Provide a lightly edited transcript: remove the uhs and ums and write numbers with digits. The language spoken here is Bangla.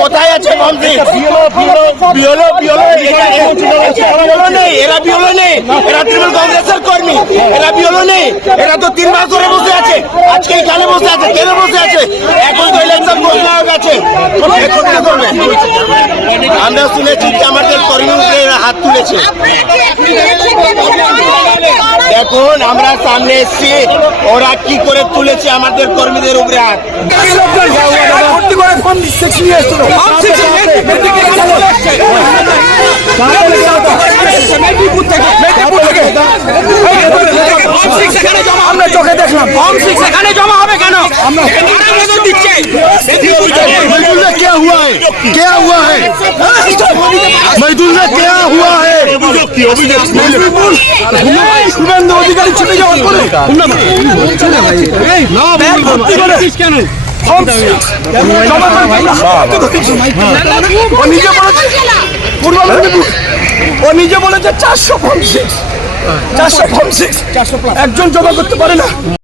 কোথায় আছে এরা বিওলো নেই, এরা তৃণমূল কংগ্রেসের কর্মী, এরা বিওলো নেই, এরা তো 3 মাস ধরে বসে আছে, আজকে কেন বসে আছে, কেন বসে আছে? এখন তো ইলেকশন ঘোষণা হয়ে গেছে, আমরা শুনেছি যে আমাদের কর্মীদের হাত তুলেছে। এখন আমরা সামনে এসছি, ওরা কি করে তুলেছে আমাদের কর্মীদের উপরে হাত। আমরা চোখে দেখলাম সেখানে জমা হবে কেন? क्या हुआ है, क्या हुआ है मजदूर ने क्या हुआ है? শুভেন্দু অধিকারী ছুটে যাওয়ার পরে ও নিজে বলেছে 400 ফর্ম 6 একজন জমা করতে পারে না।